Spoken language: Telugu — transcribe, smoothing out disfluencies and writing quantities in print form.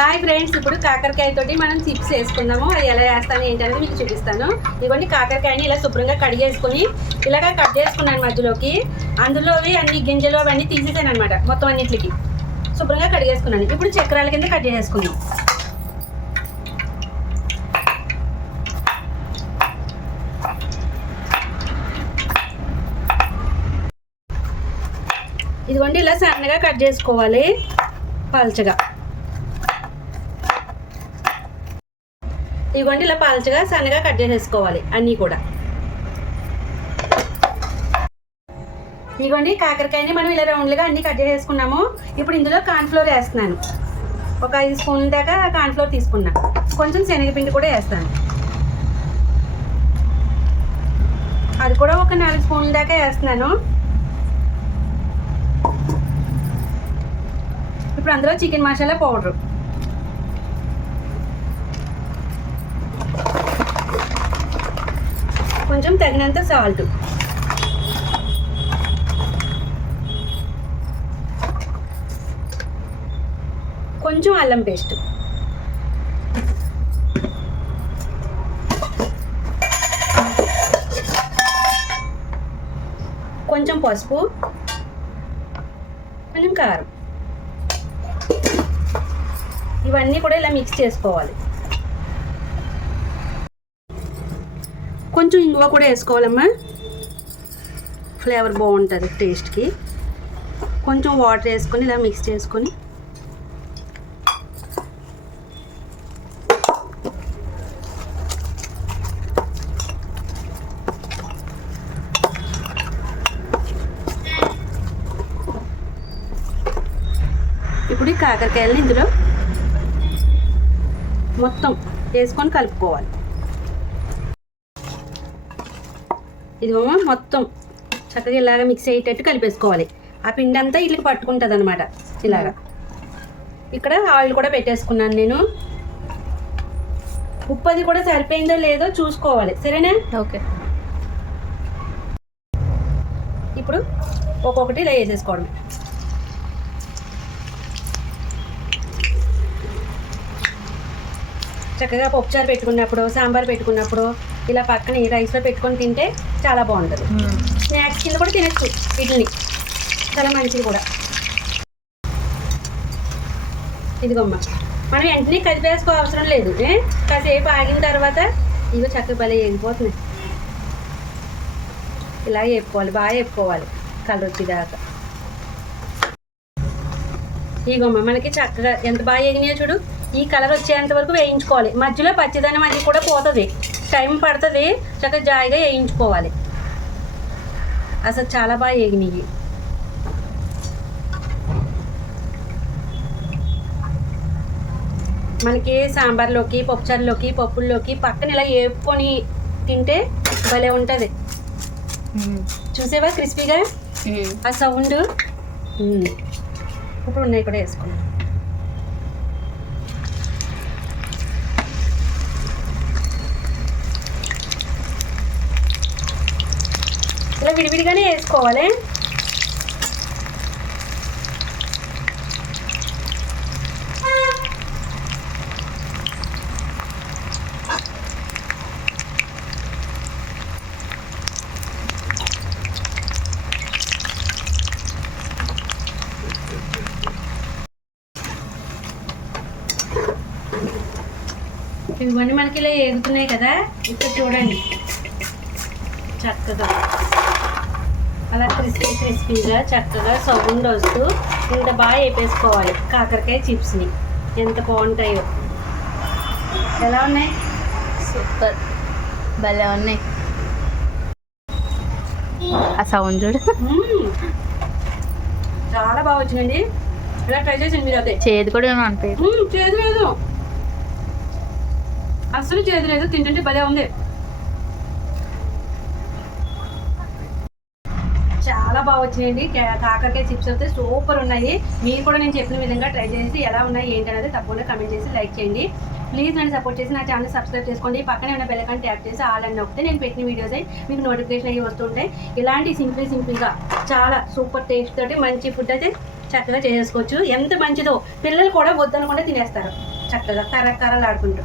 హాయ్ ఫ్రెండ్స్, ఇప్పుడు కాకరకాయతోటి మనం చిప్స్ వేసుకుందాము. అది ఎలా వేస్తాను ఏంటనేది మీకు చూపిస్తాను. ఇవన్నీ కాకరకాయని ఇలా శుభ్రంగా కడిగేసుకుని ఇలాగ కట్ చేసుకున్నాను మధ్యలోకి. అందులోవి అన్ని గింజలు అవన్నీ తీసేసాను అనమాట. మొత్తం అన్నింటికి శుభ్రంగా కడిగేసుకున్నాను. ఇప్పుడు చక్రాల కింద కట్ చేసేసుకుందాం. ఇదిగోండి, ఇలా సన్నగా కట్ చేసుకోవాలి, పల్చగా. ఇదిగోండి, ఇలా పల్చగా సన్నగా కట్ చేసేసుకోవాలి అన్నీ కూడా. ఇదిగోండి, కాకరకాయని మనం ఇలా రౌండ్లుగా అన్నీ కట్ చేసేసుకున్నాము. ఇప్పుడు ఇందులో కార్న్ఫ్లోర్ వేస్తున్నాను. ఒక 5 స్పూన్ల దాకా కార్న్ఫ్లోర్ తీసుకున్నా. కొంచెం శనగపిండి కూడా వేస్తాను. అది కూడా ఒక 4 స్పూన్ల దాకా వేస్తున్నాను. ఇప్పుడు అందులో చికెన్ మసాలా పౌడర్, కొంచెం తగినంత సాల్ట్, కొంచెం అల్లం పేస్ట్, కొంచెం పసుపు, కొంచెం కారం. ఇవన్నీ కూడా ఇలా మిక్స్ చేసుకోవాలి. కొంచెం ఇంగువ కూడా వేసుకోవాలమ్మా, ఫ్లేవర్ బాగుంటుంది టేస్ట్కి. కొంచెం వాటర్ వేసుకొని ఇలా మిక్స్ చేసుకొని ఇప్పుడు ఈ కాకరకాయలని ఇందులో మొత్తం వేసుకొని కలుపుకోవాలి. ఇదిగో మొత్తం చక్కగా ఇలాగ మిక్స్ అయ్యేటట్టు కలిపేసుకోవాలి. ఆ పిండి అంతా ఇట్లకి పట్టుకుంటుంది అనమాట. ఇలాగా ఇక్కడ ఆయిల్ కూడా పెట్టేసుకున్నాను నేను. ఉప్పు అది కూడా సరిపోయిందో లేదో చూసుకోవాలి, సరేనా? ఓకే. ఇప్పుడు ఒక్కొక్కటి ఇలా వేసేసుకోవడం. చక్కగా పప్పుచారు పెట్టుకున్నప్పుడు, సాంబార్ పెట్టుకున్నప్పుడు ఇలా పక్కన రైస్లో పెట్టుకొని తింటే చాలా బాగుంటుంది. స్నాక్స్ కింద కూడా తినచ్చు వీటిని, చాలా మంచిది కూడా. ఇదిగోమ్మ, మనం వెంటనే కలిపేసుకో అవసరం లేదు. కాసేపు ఆగిన తర్వాత ఇదిగో చక్కగా భలే వేగిపోతున్నాయి. ఇలా వేపుకోవాలి, బాగా వేపుకోవాలి కలర్ వచ్చేదాకా. ఇదిగోమ్మ, మనకి చక్కగా ఎంత బాగా వేగినాయో చూడు. ఈ కలర్ వచ్చేంత వరకు వేయించుకోవాలి. మధ్యలో పచ్చిదనం అది కూడా పోతుంది, టైం పడుతుంది. చక్కగా జాయిగా వేయించుకోవాలి. అసలు చాలా బాగా వేగినాయి. మనకి సాంబార్లోకి, పప్పుచారులోకి, పప్పుల్లోకి పక్కన ఇలా వేపుకొని తింటే భలే ఉంటుంది. చూసేవా క్రిస్పీగా ఆ సౌండ్. ఇప్పుడు ఉన్నాయి కూడా వేసుకున్నాం. ఇలా విడివిడిగానే వేసుకోవాలి. ఇవన్నీ మనకి ఇలా ఏగుతున్నాయి కదా. ఇక్కడ చూడండి, చక్కగా అలా క్రిస్పీగా చక్కగా సౌండ్ వస్తూ ఇంత బాగా వేపేసుకోవాలి కాకరకాయ చిప్స్ని. ఎంత బాగుంటాయో. ఎలా ఉన్నాయి? సూపర్, భలే ఉన్నాయి. ఆ సౌండ్ చూడు, చాలా బాగా వచ్చిందండి. ఇలా ట్రై చేసింది మీరు. అదే చేదు కూడా అనిపించదు. చేదు లేదు, అస్సలు చేదు లేదు. తింటుంటే భలే ఉంది. చాలా బాగా వచ్చినాయండి కాకరకాయ చిప్స్ అయితే సూపర్ ఉన్నాయి. మీరు కూడా నేను చెప్పిన విధంగా ట్రై చేసి ఎలా ఉన్నాయి ఏంటి అనేది తప్పకుండా కమెంట్ చేసి లైక్ చేయండి. ప్లీజ్ నన్ను సపోర్ట్ చేసి నా ఛానల్ సబ్స్క్రైబ్ చేసుకోండి. పక్కనే ఉన్న బెల్ ఐకాన్ ట్యాప్ చేసి ఆల్ అని నొక్కితే నేను పెట్టిన వీడియోస్ అయ్యి మీకు నోటిఫికేషన్ అయ్యి వస్తుంటాయి. ఇలాంటి సింపుల్గా చాలా సూపర్ టేస్ట్ తోటి మంచి ఫుడ్ అయితే చక్కగా చేసుకోవచ్చు. ఎంత మంచిదో, పిల్లలు కూడా వద్దనకుండా తినేస్తారు చక్కగా కర్రలాడుకుంటూ.